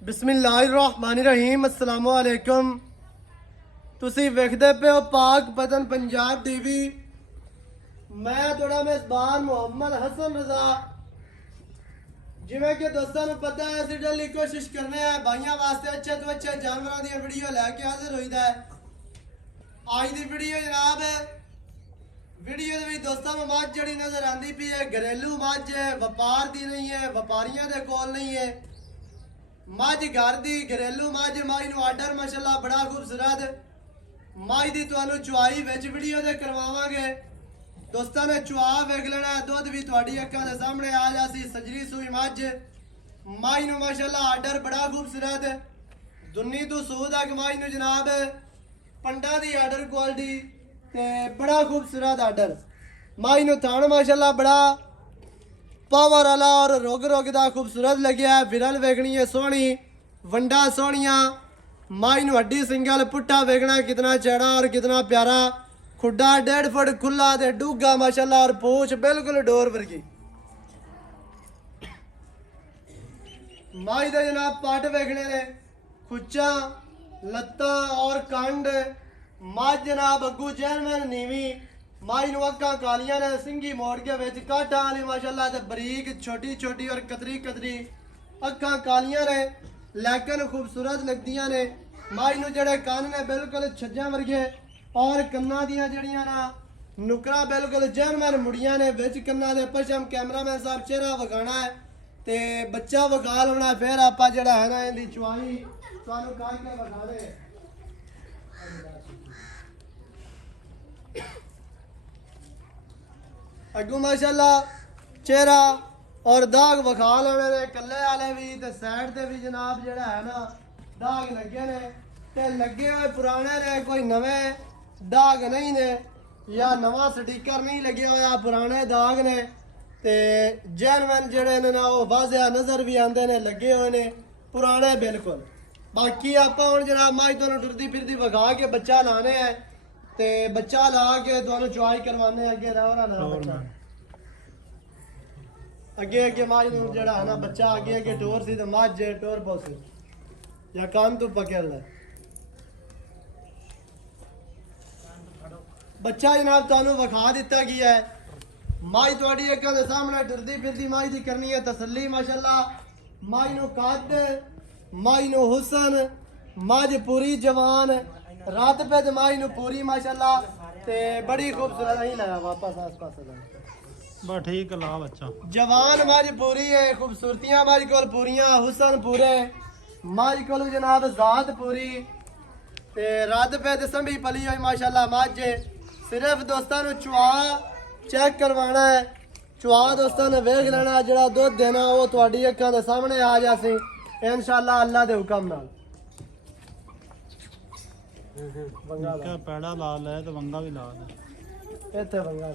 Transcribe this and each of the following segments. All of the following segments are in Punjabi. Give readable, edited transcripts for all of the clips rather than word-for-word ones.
बिस्मिल्लाहिर्रहमानिर्रहीम अस्सलाम वालेकुम। तुसी वेखदे पे हो पाक पतन पंजाब टीवी। मैं थोड़ा मेजबान मोहम्मद हसन रजा। जिवें कि दोस्तों को पता है असीं डेली कोशिश करने हैं भाइयों वास्ते अच्छे तो अच्छे जानवरों दी वीडियो लैके हाजिर होईदा है। आज दी वीडियो जनाब वीडियो दे दोस्तों में मझ जड़ी नजर आंदी पई है घरेलू मझ है, व्यापार दी नहीं है, व्यापारियों दे कोल नहीं है। मझ घर दी घरेलू मझ माई नूं आर्डर माशाल्लाह बड़ा खूबसूरत मझ दी तुहानूं चुआई विच वीडियो दे करवावांगे। दोस्तों ने चुआ वेख लेना है, दुध भी तुहाडी अक्खां दे सामने आ जासी। सजरी सूई मझ नूं माशाल्लाह आर्डर बड़ा खूबसूरत दुन्नी तो सूद तक मझ नूं जनाब पंडा दी आर्डर क्वालिटी ते बड़ा खूबसूरत आर्डर मझ नूं थान माशाल्लाह बड़ा पावर वाला और रोग दा खूबसूरत लग्या है। विरल वेखनी है सोहनी, वंडा सोहनिया मझ नूं हड्डी सिंगल पुट्ठा वेखना कितना चौड़ा और कितना प्यारा। खुड्डा 1.5 फुट खुला ते डूगा माशाल्लाह और पूछ बिल्कुल डोर वर्गी। मझ दे जनाब पट वेखने ने खुच्चा लत्ता और कंड मझ जनाब अगू चैनमैन नीवी मझ नूं अक्खां कालियां ने सिंगी मोड़ के विच काठा वाली माशाल्लाह ते बरीक छोटी छोटी और कतरी कतरी अक्खां कालियां ने लेकिन खूबसूरत लगदियां ने। मझ नूं जेहड़े कन्न ने बिल्कुल छज्जां वर्गे और कन्नां दियां जड़ियां ना नुकरा बिल्कुल चैनमैन मुड़ियां ने विच कन्नां दे पशम। कैमरामैन साहब चेहरा वखाना है ते बच्चा वखा लवना फिर आपां जेहड़ा है ना इहदी चुआई तुहानूं करके वखाने। अगू माशाल्लाह चेहरा और दाग वखा लेने ने कल्ले वाले भी ते साइड ते भी जनाब जेहड़ा है ना दाग लगे ने ते लगे हुए पुराने ने, कोई नवे दाग नहीं ने या नवा स्टिकर नहीं लगे हुआ, पुराने दाग ने ते जैनवन जेहड़े ने ना वो वाजिया नजर भी आंदे ने, लगे हुए ने पुराने बिल्कुल। बाकी आप हुण जनाब मझ तुहानूं टुरदी फिरदी वखा के बच्चा लाने है ते बच्चा ला के तुहानूं चुआई करवाने। अगे रहा ना बच्चा अगे अगे मझ नूं जेहड़ा है ना बच्चा अगे अगे टोर सी ते मझ टोर पोसी या कान तू पकड़ ले। बच्चा जनाब तुहानूं वखा दिता गया है। मझ तुहाडी अक्खां दे सामने टुरदी फिरदी मझ दी करनी है तसल्ली माशाल्लाह। मझ नूं कद मझ नूं हुसन मझ पूरी जवान रात पे मझ नूं पूरी माशाल्लाह ते बड़ी खूबसूरत ही लाया वापस आस पास बस ठीक ला बच्चा जवान मझ पूरी है। खूबसूरतियां मझ कोल पूरियां, हुसन पूरे मझ कोल जनाब जात पूरी ते रात पे संभी पली हुई माशाल्लाह मझ। सिर्फ दोस्तों नूं चुआ चेक करवाना है, चुआ दोस्तों ने वेख लेना, जेड़ा दुध देना वो तुहाडी अक्खां दे सामने आ जासी इंशाअल्लाह अल्लाह दे हुक्म नाल। क्या पैड़ा लाल है तो वंगा भी लाल है। इत्थे वंगा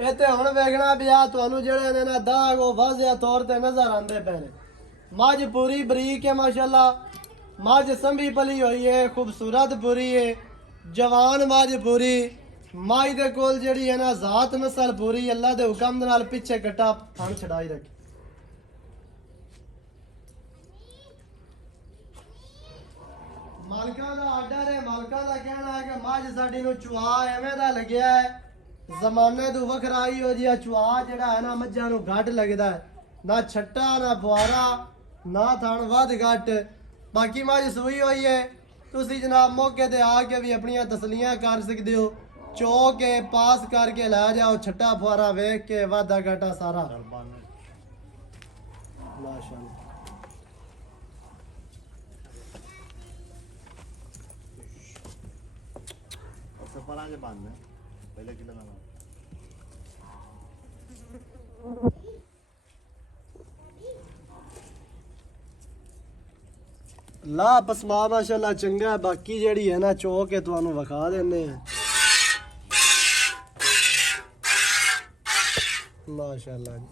इत्थे हुण वेखना भी आ तुहानूं जेहड़े ने ना दाग वो वाजिया तौर ते नजर आंदे पे ने। मझ पूरी बरीक है माशाल्लाह, मझ संभी पली हुई है, खूबसूरत पूरी है, जवान मझ पूरी। मझ दे कोल जेहड़ी है ना जात नस्ल पूरी, अल्लाह दे हुक्म दे नाल पिछे कट्टा फण छड़ाई रखी। मालकां दा आर्डर है, मालकां दा कहना है कि मझ साडी नूं चुआ एवें दा लग्या है जमाने तो वखराई हो जिहा चुआ जेहड़ा है ना मझां नूं घट लगदा है, ना छट्टा ना फुआरा ना थण वध घट। बाकी मझ सूई हुई है, तुसी जनाब मौके ते आके भी अपनियां तसलियां कर सकदे हो, चो के पास करके लै जाओ, छट्टा फुआरा वेख के वाधा घाटा सारा माशाअल्लाह। पहले किलो ना ला पसमा माशाल्लाह चंगा है। बाकी जेड़ी है ना चो के तुहानूं विखा देने हैं माशाल्लाह जी।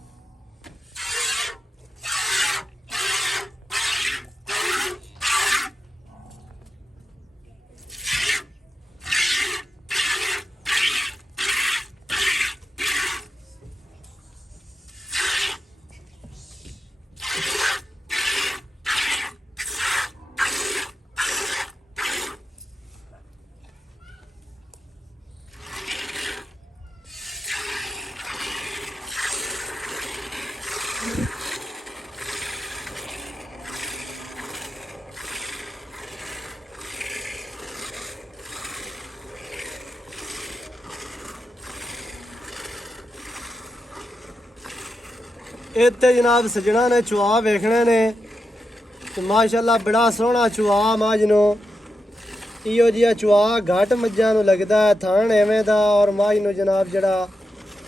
ਇੱਥੇ ਜਨਾਬ ਸਜਣਾ ਨੇ ਚੁਆ ਵੇਖਣੇ ਨੇ ਤੇ ਮਾਸ਼ਾਅੱਲਾ ਬੜਾ ਸੋਹਣਾ ਚੁਆ ਮੱਝ ਨੂੰ ਇਹੋ ਜਿਹਾ ਚੁਆ ਘੱਟ ਮੱਝਾਂ ਨੂੰ ਲੱਗਦਾ ਹੈ ਥਣ ਐਵੇਂ ਦਾ ਔਰ ਮੱਝ ਨੂੰ ਜਨਾਬ ਜਿਹੜਾ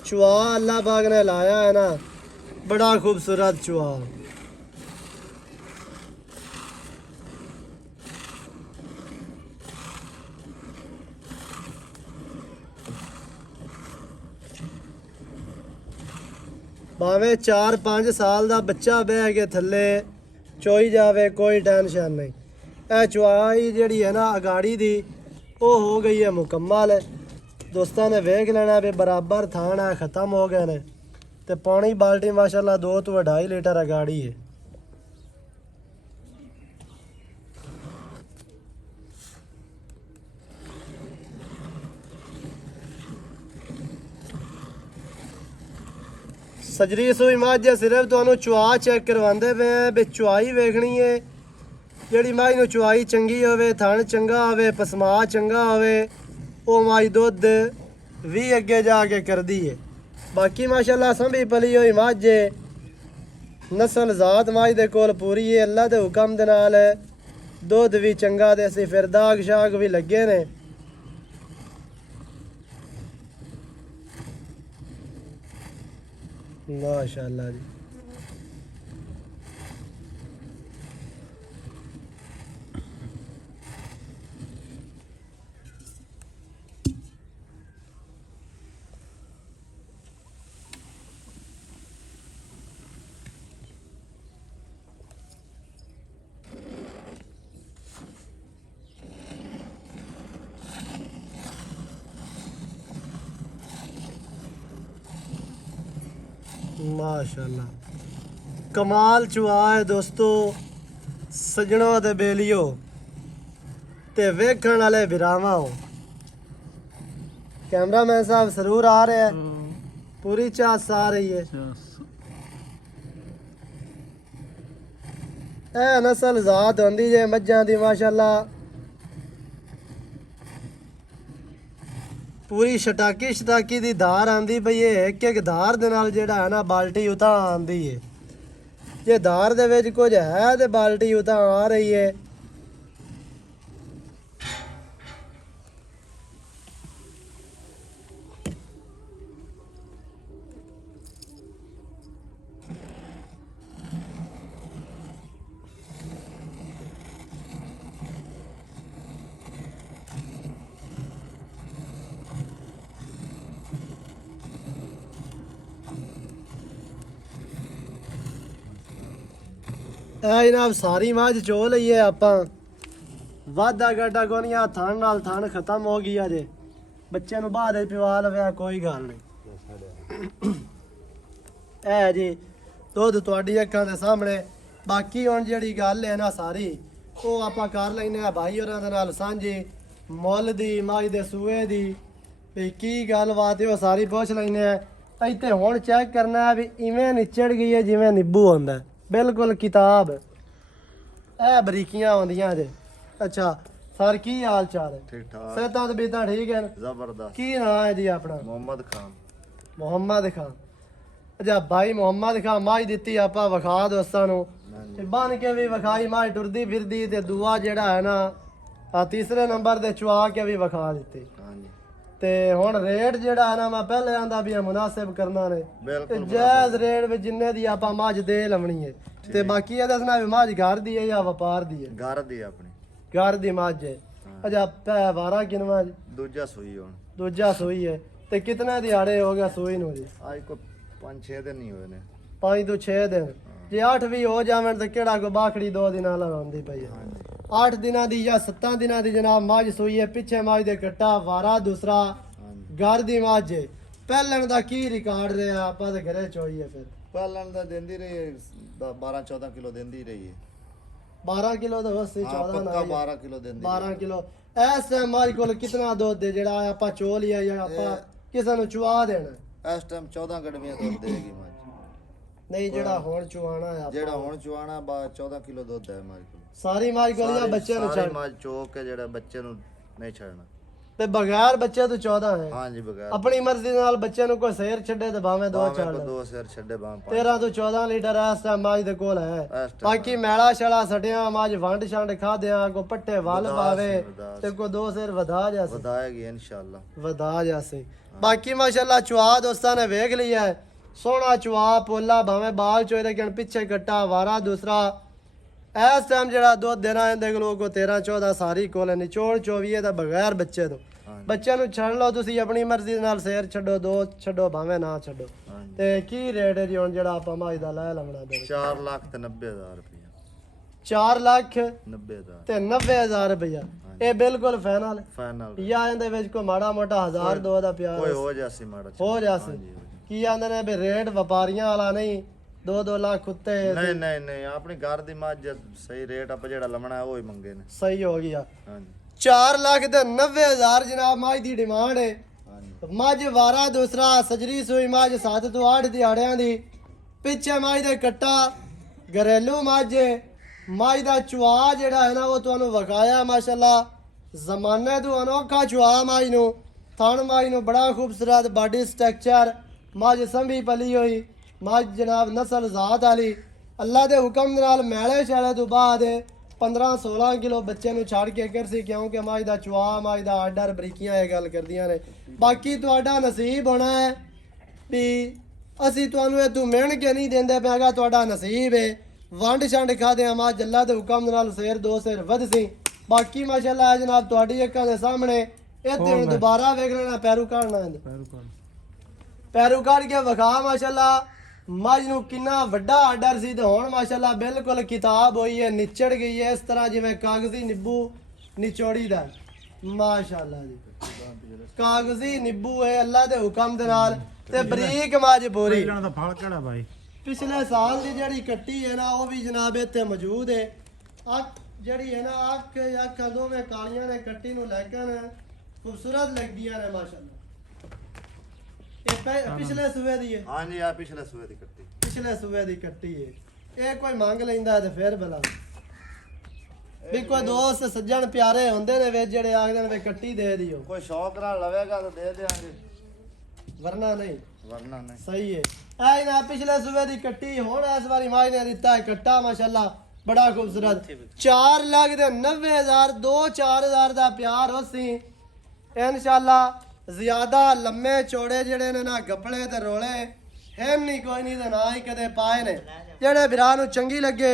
ਚੁਆ ਅੱਲਾ ਪਾਕ ਨੇ ਲਾਇਆ ਹੈ ਨਾ ਬੜਾ ਖੂਬਸੂਰਤ ਚੁਆ ਭਾਵੇਂ 4-5 ਸਾਲ ਦਾ ਬੱਚਾ ਬਹਿ ਕੇ ਥੱਲੇ ਚੋਈ ਜਾਵੇ ਕੋਈ ਟੈਨਸ਼ਨ ਨਹੀਂ ਇਹ ਚੁਆਈ ਜਿਹੜੀ ਹੈ ਨਾ ਅਗਾੜੀ ਦੀ ਉਹ ਹੋ ਗਈ ਹੈ ਮੁਕੰਮਲ ਦੋਸਤਾਂ ਨੇ ਵੇਖ ਲੈਣਾ ਵੀ ਬਰਾਬਰ ਥਾਣ ਹੈ ਖਤਮ ਹੋ ਗਏ ਨੇ ਤੇ ਪਾਣੀ ਬਾਲਟੀ ਮਾਸ਼ਾਅੱਲਾ 2 ਤੋਂ 2.5 ਲੀਟਰ ਅਗਾੜੀ ਹੈ ਸਜਰੀ ਸੂਈ ਮੱਝ ਸਿਰਫ ਤੁਹਾਨੂੰ ਚੁਆ ਚੈੱਕ ਕਰਵਾਉਂਦੇ ਪਏ ਵੀ ਚੁਆਈ ਵੇਖਣੀ ਹੈ ਜਿਹੜੀ ਮੱਝ ਨੂੰ ਚੁਆਈ ਚੰਗੀ ਹੋਵੇ ਥਣ ਚੰਗਾ ਹੋਵੇ ਪਸਮਾ ਚੰਗਾ ਹੋਵੇ ਉਹ ਮੱਝ ਦੁੱਧ ਵੀ ਅੱਗੇ ਜਾ ਕੇ ਕਰਦੀ ਹੈ ਬਾਕੀ ਮਾਸ਼ਾਅੱਲਾ ਸੰਭੀ ਪਲੀ ਹੋਈ ਮੱਝ ਹੈ ਨਸਲ ਜ਼ਾਤ ਮੱਝ ਦੇ ਕੋਲ ਪੂਰੀ ਹੈ ਅੱਲਾ ਦੇ ਹੁਕਮ ਦੇ ਨਾਲ ਦੁੱਧ ਵੀ ਚੰਗਾ ਤੇ ਅਸੀਂ ਫਿਰ ਦਾਗ ਸ਼ਾਗ ਵੀ ਲੱਗੇ ਨੇ माशाअल्लाह जी माशाअल्लाह कमाल चुआ है दोस्तों सजनों ते बेलियो ते वेखण वाले विरामा हो कैमरामैन साहब जरूर आ रहे हैं पूरी चास आ रही है ए नस्ल ज़ात होंदी जे मज्जां दी माशाअल्लाह पूरी छटाकी दी धार आंदी पई है एक एक धार दे नाल जेड़ा है ना बाल्टी उतां आंदी है जे धार दे विच कुछ है ते बाल्टी उतां आ रही है ਇਹ ਜਨਾਬ ਸਾਰੀ ਮੱਝ ਚੋ ਲਈ ਹੈ ਆਪਾਂ ਵਾਧਾ ਗਾਡਾ ਕੋਨੀਆਂ ਥਣ ਨਾਲ ਥਣ ਖਤਮ ਹੋ ਗਿਆ ਜੇ ਬੱਚੇ ਨੂੰ ਬਾਅਦ ਵਿੱਚ ਪਿਵਾ ਲਵਿਆ ਕੋਈ ਗੱਲ ਨਹੀਂ ਇਹ ਜੀ ਦੁੱਧ ਤੁਹਾਡੀ ਅੱਖਾਂ ਦੇ ਸਾਹਮਣੇ ਬਾਕੀ ਹੁਣ ਜਿਹੜੀ ਗੱਲ ਹੈ ਨਾ ਸਾਰੀ ਉਹ ਆਪਾਂ ਕਰ ਲੈਨੇ ਆ ਭਾਈ ਹੋਰਾਂ ਦੇ ਨਾਲ ਸਾਂਝੀ ਮੁੱਲ ਦੀ ਮੱਝ ਦੇ ਸੂਏ ਦੀ ਵੀ ਕੀ ਗੱਲਬਾਤ ਹੈ ਉਹ ਸਾਰੀ ਪੁੱਛ ਲੈਨੇ ਆ ਇੱਥੇ ਹੁਣ ਚੈੱਕ ਕਰਨਾ ਹੈ ਵੀ ਇਵੇਂ ਨਿਚੜ ਗਈ ਹੈ ਜਿਵੇਂ ਨਿੰਬੂ ਹੁੰਦਾ बिल्कुल किताब ए बरीकियां होंदियां जे अच्छा सर की हाल चाल है ठीक ठाक सेहतां ते बेता ठीक है जबरदस्त की नाम है जी अपना मोहम्मद खान अच्छा भाई मोहम्मद खान माई दित्ती आपा विखा दोस्तां नु ते बन के भी विखाई माई टुरदी फिरदी ते दूआ जेड़ा है ना तीसरे नंबर ते चुआ के भी विखा दित्ती हां जी ਤੇ ਹੁਣ ਰੇਟ ਜਿਹੜਾ ਹੈ ਨਾ ਮੈਂ ਪਹਿਲੇ ਆਂਦਾ ਵੀ ਮੁਨਾਸਿਬ ਕਰਨਾ ਨੇ ਤੇ ਜਾਇਜ਼ ਰੇਟ ਵਿੱਚ ਜਿੰਨੇ ਦੀ ਆਪਾਂ ਮੱਝ ਦੇ ਲਵਣੀ ਹੈ ਤੇ ਬਾਕੀ ਇਹ ਦੱਸਣਾ ਵੀ ਮੱਝ ਘਰ ਦੀ ਹੈ ਜਾਂ ਵਪਾਰ ਦੀ ਹੈ ਘਰ ਦੀ ਆਪਣੀ ਘਰ ਦੀ ਮੱਝ ਹੈ ਅਜਾ ਵਾਰਾ ਕਿਨਵਾ ਦੂਜਾ ਸੂਈ ਹੁਣ ਦੂਜਾ ਸੂਈ ਹੈ ਤੇ ਕਿਤਨੇ ਦਿਹਾੜੇ ਹੋ ਗਿਆ ਸੂਈ ਨੂੰ ਜੀ ਅੱਜ ਕੋ 5-6 ਦਿਨ ਨਹੀਂ ਹੋਏ ਨੇ 5 ਤੋਂ 6 ਦਿਨ ਜੇ 8 ਵੀ ਹੋ ਜਾਵਣ ਤਾਂ ਕਿਹੜਾ ਕੋ ਬਾਖੜੀ 2 ਦਿਨਾਂ ਨਾਲ ਆਉਂਦੀ ਪਈ ਹੈ 8 ਦਿਨਾਂ ਦੀ ਜਾਂ 7 ਦਿਨਾਂ ਦੀ ਜਨਾਬ ਮੱਝ ਸੂਈ ਹੈ ਪਿੱਛੇ ਮੱਝ ਦੇ ਕੱਟਾ ਵਾਰਾ ਦੂਸਰਾ ਘਰ ਦੀ ਮੱਝ ਪਹਿਲਣ ਦਾ ਕੀ ਰਿਕਾਰਡ ਰਿਹਾ ਆਪਾਂ ਤੇ ਘਰੇ ਚੋਈ ਹੈ ਫਿਰ ਪਹਿਲਣ ਦਾ ਦਿੰਦੀ ਰਹੀ 12-14 ਕਿਲੋ ਦਿੰਦੀ ਰਹੀ ਹੈ 12 ਕਿਲੋ ਤਾਂ ਬਸ 14 ਪੱਕਾ 12 ਕਿਲੋ ਦਿੰਦੀ 12 ਕਿਲੋ ਇਸ ਟਾਈਮ ਮੱਝ ਕੋਲ ਕਿਤਨਾ ਦੁੱਧ ਦੇ ਜਿਹੜਾ ਆਪਾਂ ਚੋ ਲਿਆ ਜਾਂ ਆਪਾਂ ਕਿਸੇ ਨੂੰ ਚੁਆ ਦੇਣਾ ਇਸ ਟਾਈਮ 14 ਗੜਵੀਆਂ ਦੁੱਧ ਦੇਗੀ ਮੱਝ ਨਹੀਂ ਜਿਹੜਾ ਹੁਣ ਚੁਆਣਾ ਆ ਜਿਹੜਾ ਹੁਣ ਚੁਆਣਾ 14 ਕਿਲੋ ਦੁੱਧ ਹੈ ਮਾਜ ਕੋਲ। ਸਾਰੀ ਮਾਜ ਕੋਲ ਜਾਂ ਬੱਚੇ ਨੂੰ ਛੱਡ ਮਾਜ ਚੋਕ ਕੇ ਜਿਹੜਾ ਬੱਚੇ ਨੂੰ ਨਹੀਂ ਛੱਡਣਾ ਤੇ ਬਗੈਰ ਬੱਚੇ ਤੋਂ 14 ਹੈ। ਹਾਂਜੀ ਬਗੈਰ ਆਪਣੀ ਮਰਜ਼ੀ ਨਾਲ ਬੱਚੇ ਨੂੰ ਕੋਈ ਸੇਰ ਛੱਡੇ ਤੇ ਭਾਵੇਂ ਦੋ ਛੱਡ ਭਾਵੇਂ ਦੋ ਸਿਰ ਛੱਡੇ ਭਾਵੇਂ 13 ਤੋਂ 14 ਲੀਟਰ ਇਸ ਟਾਈਮ ਮਾਜ ਦੇ ਕੋਲ ਹੈ। ਇਸ time ਬਾਕੀ ਮੈਲਾ ਛੜਾ ਛੜਿਆ ਮਾਜ ਵੰਡ ਛੰਡ ਖਾਦਿਆਂ ਕੋ ਪੱਟੇ ਵੱਲ ਪਾਵੇ ਤੇ ਕੋ ਦੋ ਸਿਰ ਵਧਾ ਜਾਸੇ ਵਧਾਏਗੀ ਇਨਸ਼ਾਅੱਲਾ ਵਧਾ ਜਾਸੇ। ਬਾਕੀ ਮਾਸ਼ਾਅੱਲਾ ਚੁਆ ਦੋਸਤਾਂ ਨੇ ਵੇਖ ਲਿਆ ਹੈ ਸੋਹਣਾ ਚੁਆ ਪੋਲਾ ਭਾਵੇਂ ਬਾਲ ਚੋਏ ਲੇਕਿਨ ਪਿੱਛੇ ਕੱਟਾ ਵਾਰਾ ਦੂਸਰਾ ਇਸ ਟਾਈਮ ਜਿਹੜਾ ਦੁੱਧ ਦੇਣਾ ਇਹਦੇ ਕੋਲ ਕੋ 13 14 ਸਾਰੀ ਕੋਲ ਨਿਚੋੜ 24 ਦਾ ਬਗੈਰ ਬੱਚੇ ਤੋਂ। ਬੱਚਿਆਂ ਨੂੰ ਛੱਡ ਲਓ ਤੁਸੀਂ ਆਪਣੀ ਮਰਜ਼ੀ ਦੇ ਨਾਲ ਸੇਰ ਛੱਡੋ ਦੋ ਛੱਡੋ ਭਾਵੇਂ ਨਾ ਛੱਡੋ। ਤੇ ਕੀ ਰੇਟ ਹੈ ਜੀ ਹੁਣ ਜਿਹੜਾ ਆਪਾਂ ਮਾਜ ਦਾ ਲੈ ਲਵਣਾ ਦੇ 4,90,000 ਰੁਪਇਆ 4,90,000 90,000 ਤੇ 90,000 ਰੁਪਇਆ ਇਹ ਬਿਲਕੁਲ ਫਾਈਨਲ ਫਾਈਨਲ ਜਾਂ ਇਹਦੇ ਵਿੱਚ ਕੋਈ ਮਾੜਾ ਮੋਟਾ 1000 ਦੋ ਦਾ ਪਿਆਰ ਕੋਈ ਹੋ ਜਾਸੀ ਮਾੜਾ ਹੋ ਜਾਸੇ। ਕੀ ਆਂਦੇ ਨੇ ਵੀ ਰੇਟ ਵਪਾਰੀਆਂ ਵਾਲਾ ਨਹੀਂ 2-2 ਲੱਖ ਉੱਤੇ ਨਹੀਂ ਨਹੀਂ ਨਹੀਂ ਆਪਣੀ ਘਰ ਦੀ ਮੱਝ ਸਹੀ ਰੇਟ ਆਪਾਂ ਜਿਹੜਾ ਲਵਣਾ ਉਹ ਹੀ ਮੰਗੇ ਨੇ। ਸਹੀ ਹੋ ਗਿਆ। ਹਾਂਜੀ 4,90,000 ਜਨਾਬ ਮੱਝ ਦੀ ਡਿਮਾਂਡ ਹੈ। ਹਾਂਜੀ ਮੱਝ ਵਾਰਾ ਦੂਸਰਾ ਸਜਰੀ ਸੂਈ ਮੱਝ 7 ਤੋਂ 8 ਦਿਹਾੜਿਆਂ ਦੀ ਪਿੱਛੇ ਮੱਝ ਦੇ ਕੱਟਾ ਘਰੇਲੂ ਮੱਝ ਦਾ ਚੁਆ ਜਿਹੜਾ ਹੈ ਨਾ ਉਹ ਤੁਹਾਨੂੰ ਵਿਖਾਇਆ ਮਾਸ਼ਾਅੱਲਾ ਜ਼ਮਾਨੇ ਤੋਂ ਅਨੋਖਾ ਚੁਆ ਮੱਝ ਨੂੰ ਥਣ ਮੱਝ ਨੂੰ ਬੜਾ ਖੂਬਸੂਰਤ ਬਾਡੀ ਸਟਰਕਚਰ ਮੱਝ ਸੰਭੀ ਪਲੀ ਹੋਈ ਮੱਝ ਜਨਾਬ ਨਸਲ ਜ਼ਾਤ ਵਾਲੀ ਅੱਲਾ ਦੇ ਹੁਕਮ ਨਾਲ ਮੈਲੇ ਸ਼ਾਲੇ ਤੋਂ ਬਾਅਦ 15-16 ਕਿਲੋ ਬੱਚੇ ਨੂੰ ਛੱਡ ਕੇ ਕਰਸੀ ਕਿਉਂਕਿ ਮੱਝ ਦਾ ਚੁਆ ਮੱਝ ਦਾ ਆਰਡਰ ਬਰੀਕੀਆਂ ਇਹ ਗੱਲ ਕਰਦੀਆਂ ਨੇ। ਬਾਕੀ ਤੁਹਾਡਾ ਨਸੀਬ ਹੋਣਾ ਹੈ ਵੀ ਅਸੀਂ ਤੁਹਾਨੂੰ ਇਹ ਤੂੰ ਮਿਹਣ ਕੇ ਨਹੀਂ ਦਿੰਦੇ ਪਿਆਗਾ ਤੁਹਾਡਾ ਨਸੀਬ ਹੈ ਵੰਡ ਛੰਡ ਖਾਦੇ ਆ ਮੱਝ ਅੱਲਾ ਦੇ ਹੁਕਮ ਨਾਲ ਸਿਰ ਦੋ ਸਿਰ ਵਧ ਸੀ। ਬਾਕੀ ਮਾਸ਼ਾਅੱਲਾ ਜਨਾਬ ਤੁਹਾਡੀ ਅੱਖਾਂ ਦੇ ਸਾਹਮਣੇ ਇਹ ਦਿਨ ਦੁਬਾਰਾ ਵੇਖ ਲੈਣਾ ਪੈਰੂ ਕਾੜਨਾ ਪੈਰੂ ਕਾੜ ਕੇ ਵਿਖਾ ਮਾਸ਼ਾਅੱਲਾ ਮੱਝ ਨੂੰ ਕਿੰਨਾ ਵੱਡਾ ਆਰਡਰ ਸੀ ਤੇ ਹੁਣ ਮਾਸ਼ਾਅੱਲਾ ਬਿਲਕੁਲ ਕਿਤਾਬ ਹੋਈ ਹੈ ਨਿਚੜ ਗਈ ਹੈ ਇਸ ਤਰ੍ਹਾਂ ਜਿਵੇਂ ਕਾਗਜ਼ੀ ਨਿੱਬੂ ਨਿਚੋੜੀ ਦਾ ਮਾਸ਼ਾਅੱਲਾ ਜੀ ਕਾਗਜ਼ੀ ਨਿੱਬੂ ਹੈ ਅੱਲਾ ਦੇ ਹੁਕਮ ਦੇ ਨਾਲ ਤੇ ਬਰੀਕ ਮੱਝ ਬੋਰੀ। ਇਹਨਾਂ ਦਾ ਫਲ ਕਿਹੜਾ ਬਾਈ ਪਿਛਲੇ ਸਾਲ ਦੀ ਜਿਹੜੀ ਕੱਟੀ ਹੈ ਨਾ ਉਹ ਵੀ ਜਨਾਬ ਇੱਥੇ ਮੌਜੂਦ ਹੈ। ਅੱਖ ਜਿਹੜੀ ਹੈ ਨਾ ਅੱਖਾਂ ਦੋਵੇਂ ਕਾਲੀਆਂ ਨੇ ਕੱਟੀ ਨੂੰ ਲੇਕਿਨ ਖੂਬਸੂਰਤ ਲੱਗਦੀਆਂ ਨੇ ਮਾਸ਼ਾਅੱਲਾ। ਇਹ ਪਿਛਲੇ ਸੂਏ ਦੀ ਹੈ। ਹਾਂਜੀ ਆ ਪਿਛਲੇ ਸੂਏ ਦੀ ਕੱਟੀ ਪਿਛਲੇ ਸੂਏ ਦੀ ਕੱਟੀ ਹੈ। ਇਹ ਕੋਈ ਮੰਗ ਲੈਂਦਾ ਤੇ ਫਿਰ ਬਲਾ ਵੀ ਕੋਈ ਦੋਸਤ ਸੱਜਣ ਪਿਆਰੇ ਹੁੰਦੇ ਨੇ ਵੇ ਜਿਹੜੇ ਆਖਦੇ ਨੇ ਵੀ ਕੱਟੀ ਦੇ ਦਿਓ ਕੋਈ ਸ਼ੌਕ ਨਾਲ ਲਵੇਗਾ ਤਾਂ ਦੇ ਦੇਾਂਗੇ ਵਰਨਾ ਨਹੀਂ ਵਰਨਾ ਨਹੀਂ। ਸਹੀ ਹੈ। ਐ ਨਾ ਪਿਛਲੇ ਸੂਏ ਦੀ ਕੱਟੀ ਹੁਣ ਇਸ ਵਾਰੀ ਮਾਈ ਨੇ ਦਿੱਤਾ ਹੈ ਕੱਟਾ ਮਾਸ਼ਾਅੱਲਾ ਬੜਾ ਖੂਬਸੂਰਤ 4,90,000 2-4,000 ਦਾ ਪਿਆਰ ਹੋਸੀ ਇਨਸ਼ਾਅੱਲਾ। ਜ਼ਿਆਦਾ ਲੰਮੇ ਚੌੜੇ ਜਿਹੜੇ ਨੇ ਨਾ ਗੱਪਲੇ ਤੇ ਰੋਲੇ ਹੈ ਨਹੀਂ ਕੋਈ ਨਹੀਂ ਤੇ ਨਾ ਹੀ ਕਦੇ ਪਾਏ ਨੇ। ਜਿਹੜੇ ਵੀਰਾਂ ਨੂੰ ਚੰਗੀ ਲੱਗੇ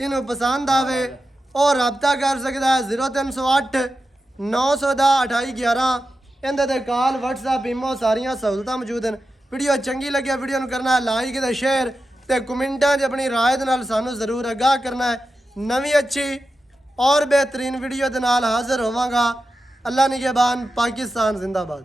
ਇਹਨੂੰ ਪਸੰਦ ਆਵੇ ਉਹ ਰਾਬਤਾ ਕਰ ਸਕਦਾ ਹੈ 0308 900 ਦਾ 2811 ਇਹਦੇ ਤੇ ਕਾਲ WhatsApp ਈਮੋ ਸਾਰੀਆਂ ਸਹੂਲਤਾਂ ਮੌਜੂਦ ਹਨ। ਵੀਡੀਓ ਚੰਗੀ ਲੱਗੇ ਵੀਡੀਓ ਨੂੰ ਕਰਨਾ ਲਾਈਕ ਤੇ ਸ਼ੇਅਰ ਤੇ ਕਮੈਂਟਾਂ 'ਚ ਆਪਣੀ ਰਾਏ ਦੇ ਨਾਲ ਸਾਨੂੰ ਜ਼ਰੂਰ ਆਗਾਹ ਕਰਨਾ ਹੈ। ਨਵੀਂ ਅੱਛੀ ਔਰ ਬਿਹਤਰੀਨ ਵੀਡੀਓ ਦੇ ਨਾਲ ਹਾਜ਼ਰ ਹੋਵਾਂਗਾ। ਅੱਲਾ ਨਿਗਹਿਬਾਨ। ਪਾਕਿस्तान जिंदाबाद।